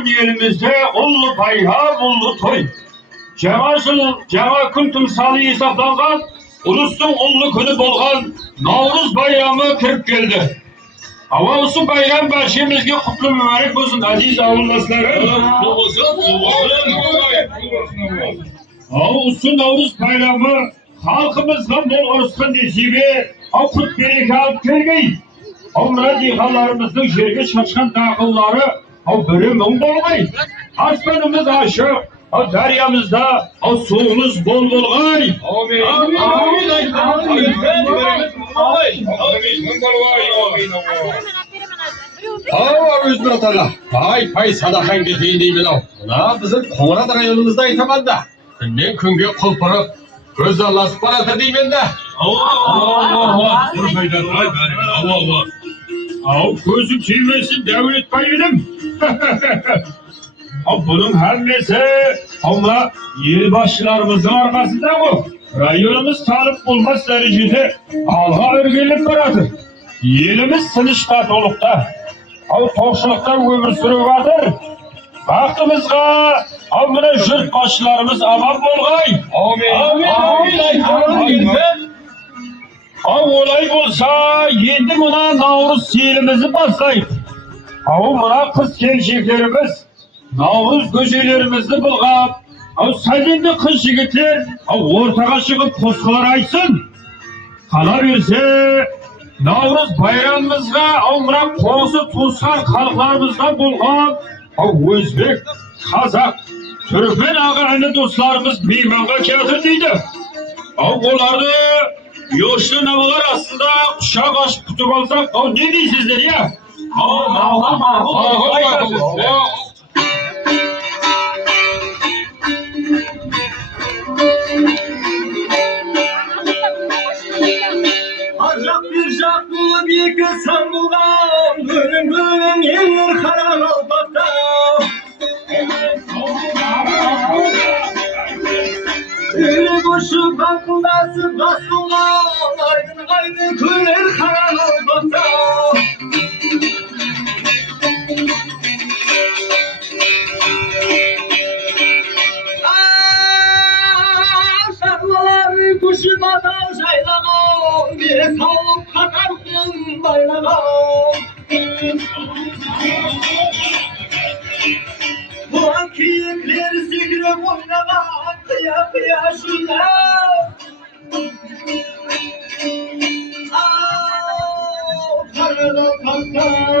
bugün yerimizde ullu bayram, ullu toy. Cema kun timsali hesaplangan, ulusning ullu kuni bo'lgan Navruz bayrami kirib keldi. Avvalsi bayram barchamizga qutlug' muborak bo'lsin aziz avlodlarim. Avvalsi Navruz bayrami xalqimizga bol urusgan nesibi, qut beraka olib kelgay. Omra dehqonlarimizning yerga chiqishgan daqillari biri ming bo'lgay. Osmonimiz ochiq, daryomizda suvimiz bol bo'lgay. Amin. O'zbek ota, pay sadaqang ketayin deyman. Bizim Qo'ng'irot rayonimizda aytaman-da. Men kunga qo'lpirib, ko'zallasib boradi deyman-da. Gözüm çevirsin devlet bayılım. Bunun hemmesi ama yılbaşlarımızın arkasında bu. Rayonumuz talip bulmaz derecede alha örgülük baradır. Yelimiz sınışta dolukta. Toşluktan ömür sürü vardır. Baktığımızda amına jürt başlarımız aman bolgay. Amin. Olay bolsa yendi buna Navruz selimizi baslayıp. Buna kız gençliklerimiz Navruz gözelerimizni bulgap. Sadinde kız yigitler ortaga çıkıp qo'shiqlar aytsin. Qala berse Navruz bayramımızga buna qo'zi to'sgan xalqlarimizdan bo'lgan o'zbek, qozoq, turkmen og'a-ini do'stlarimiz mehmonga keldi deydi. Ularni yoshli navalar aslında kuşak açıp kutup alsak, ne deysizler ya? Acak bir jaklı bir kızım bulan, bölüm yer karan albatta. Öyle boşu bakındası basınlar, aydın küller karan albatta. Şarmalar kuşumada jaylagan, bir salıp katarkın baylagan. Bu an keyifler sigrem oynagan, kıya şunlar. Karadan kalkar.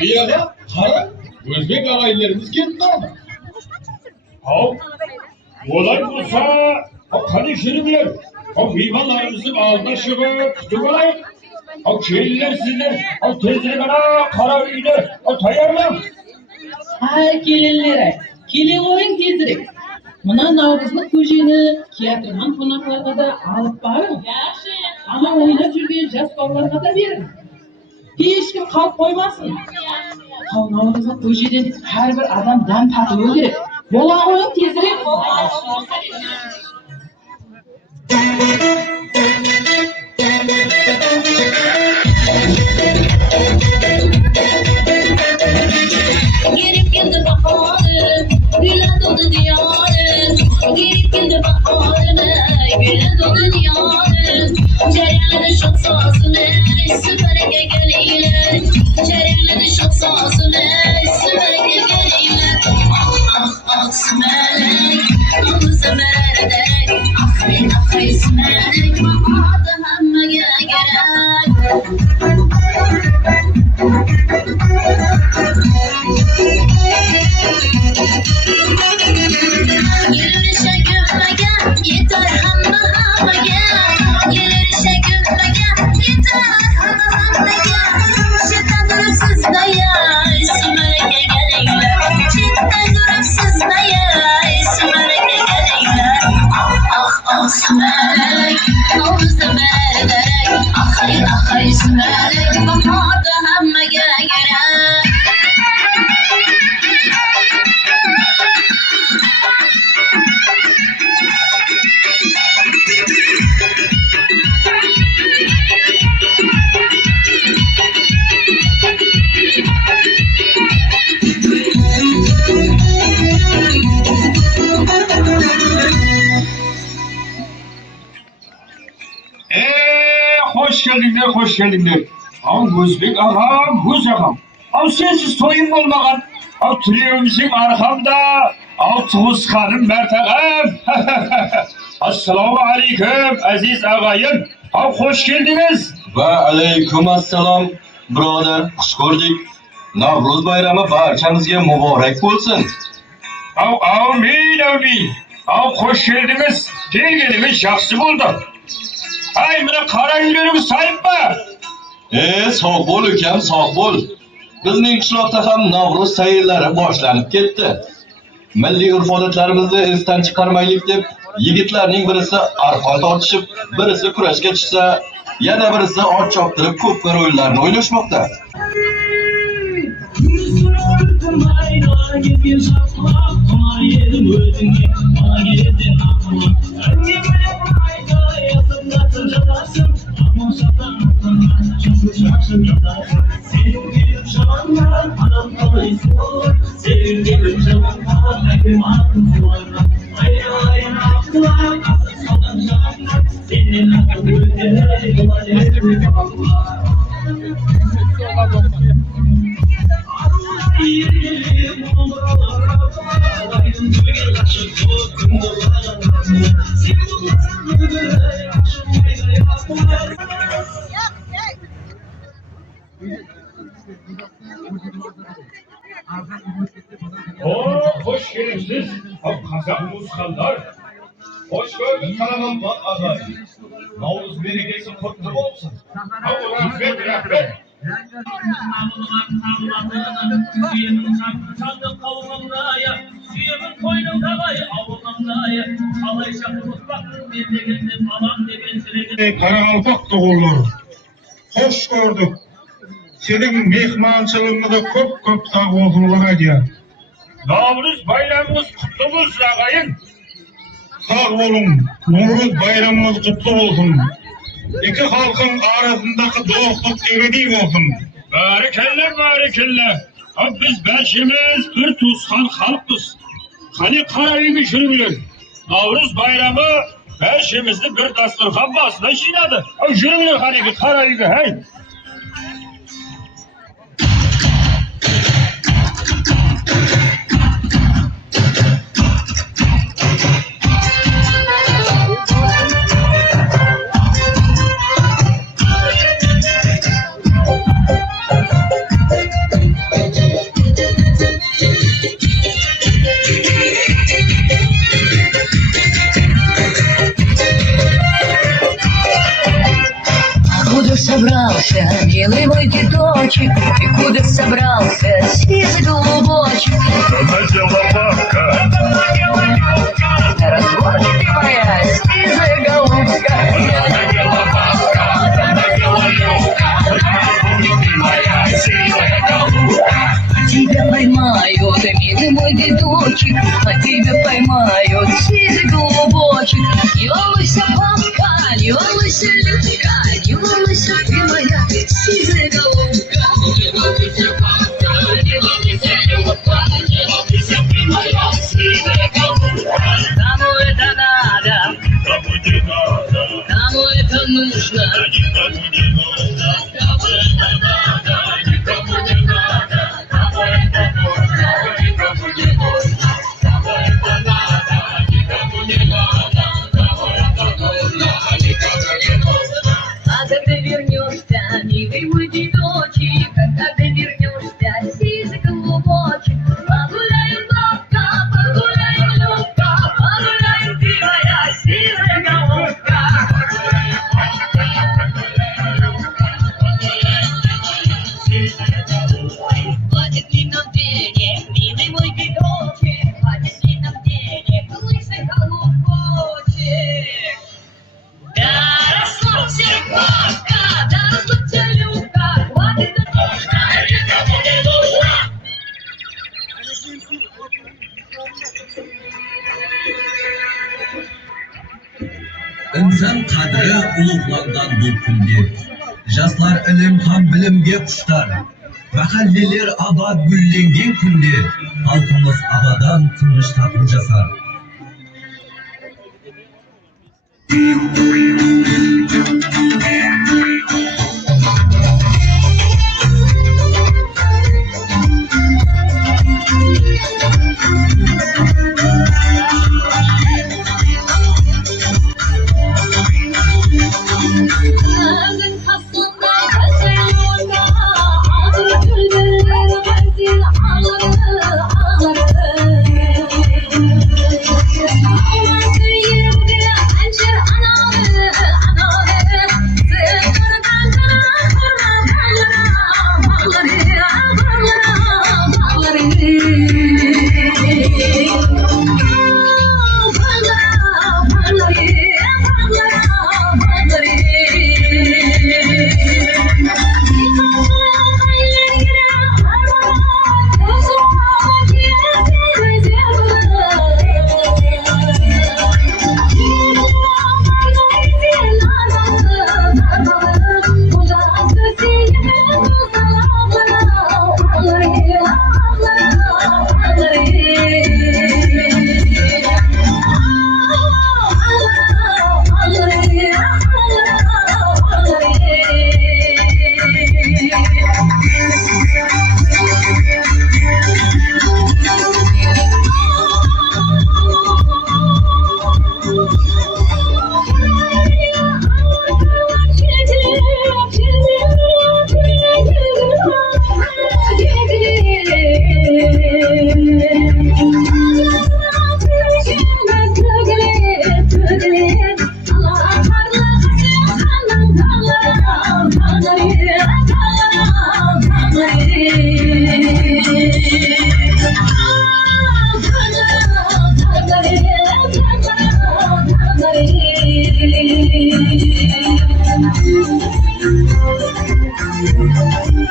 Bir yana kara Özbek ağaylarımız geldi ama. Olay bulsa kanı şirinler. Meyvanlarımızın ağzına çıkıp kutup alayım. Köylüler sizler tezrekana kara üyde tayarlar. Kelinlere, kelin oyun tezrek. Mına Navruzluk köjeni kiyatirman konaklarga da alıp barın. Ama oynap жүрген жас балаларga da berin. Hech kim qalib qo'ymasin. Navruzluk köjeden har bir adam dam tatib gerek. Bola oyun tezrek. Gelip geldi baharım, güle doldu diyarım. Gelip geldi baharım, güle doldu diyarım. Cerenleri çok sağsın ey, süperge geliyle. Cerenleri çok sağsın ey, süperge geliyle. Ah sümerek, sümerek. Ah ismerek, adı hemme gerek. hoş geldinler. Özbek ağam, Huz ağam. Sensiz toyum olmagan. Türüyümüzün arkamda. Tuğuz hanım Mert ağam. Assalamu aleyküm aziz ağayın. Hoş geldiniz. Ve aleyküm assalam. Brother, xush ko'rdik. Navruz bayrami barchamizga muborak bo'lsin. Amin amin. Hoş geldiniz. Gelgenimiz yaxshi bo'ldi. Ay mana qara uylarimiz sayıpmi? Sog' bo'l ukam, sog' bo'l. Bizning qishloqda ham Navruz sayrlari boshlanib ketdi. Milliy urf-odatlarimizni esdan chiqarmaylik deb yigitlarning birisi arqon tortishib, birisi kurashga chiqsa, yana birisi ot choptirib ko'pkar o'yinlarini o'ynashmoqda. Hoş geldiniz. Kazak Muzkanlar. Hoş gördük Karamanbat ağabey. Navruz berekesi kutlu olsun. Rahmet rahmet. Karalpak doğulur. Hoş gördük. Senin mehmançılığında köp sağ olsunlar hacı. Navruz bayramımız kutlu olsun ağayın. Sağ olun. Navruz bayramımız kutlu olsun. İki halkın arasındaki dostluk ebedi olsun. Barikallah barikallah. Biz beşimiz bir tuzkan halkız. Hani karayı şunu Navruz bayramı beşimizni bir dasturxon başına jinadı. Şunu hani karayı hey. Куда собрался, милый мой дедочек? Ты куда собрался, сизый голубочек? Надела бабка. На разборчике моя сизая голубка. Надела бабка, надела юбка. Моя сизая голубка. Тебя поймают, милый мой дедочек, а тебя поймают, сизый голубочек. Не волнуйся, бабка, не волнуйся, Людка, не волнуйся, ты моя сизая голубка. Не волнуйся, бабка, не волнуйся, Людка, не волнуйся, ты моя сизая голубка. Кому это надо, Кому не надо, кому это нужно? никому не нужно. Кому это надо, никому не надо. Кому это нужно, никому не нужно. Кому это надо, никому не надо. Кому это нужно, никому не нужно. А когда вернешься, милый мой дедочек, когда ты вернешься, сизый голубочек, погуляем, бабка, погуляем, Любка, погуляем, ты моя сизая голубка. Хватит ли нам денег, милый мой дедочек, хватит ли нам денег, лысый голубочек? Да расслабься, бабка, да расслабься, Любка, хватит нам нужно, никому не нужно. İnsan qadri ulug'langan bu kunga, yoshlar ilm ham bilimga qushlar, mahallilar abad gullangan kunga, xalqimiz abadan tinch topib jasar. Thank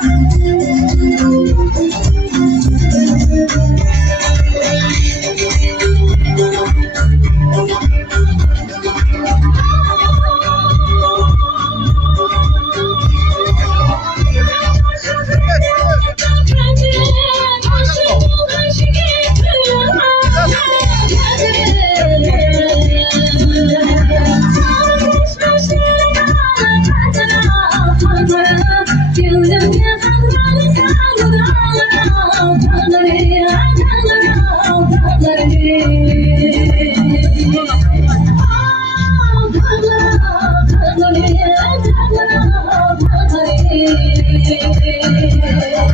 you.